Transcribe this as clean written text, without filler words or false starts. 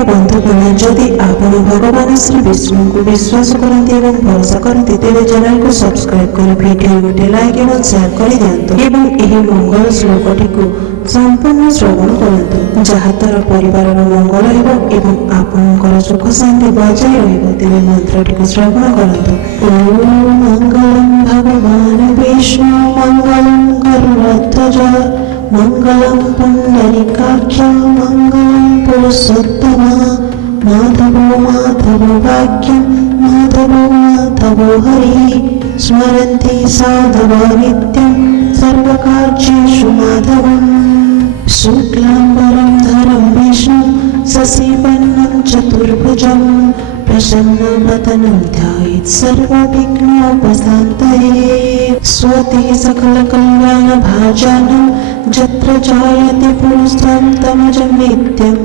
प्रिय बंधुगण, जदि आपण भगवान श्री विष्णु को विश्वास करते एवं भरोसा करते तेरे चैनल को सब्सक्राइब कर वीडियो गोटे लाइक एवं शेयर कर दियंतु एवं एही मंगल श्लोकटी को संपूर्ण श्रवण करंतु जहा द्वारा परिवार मंगल हेबो एवं आपनकर सुख शांति बजाय रहिबो। तेरे मंत्रटी को श्रवण करंतु। ओम मंगलम भगवान विष्णु मंगलम गरुड़ध्वज मंगलम पुंडरीकाक्ष मंगलम पुरुषोत्तम माधवो माधवो वाक्यं माधवो माधवो हरि स्मरन्ति साधवो नित्यं सर्वकार्येषु माधवम्। शुक्लाम्बरं धरं विष्णुं शशिवर्णं चतुर्भुजं प्रसन्नवदनं ध्यायेत् सर्वविघ्नोपशान्तये। स्वस्ति सकलकल्याणभाजनं यत्र जायते पुरुषं तमजं नित्यम्।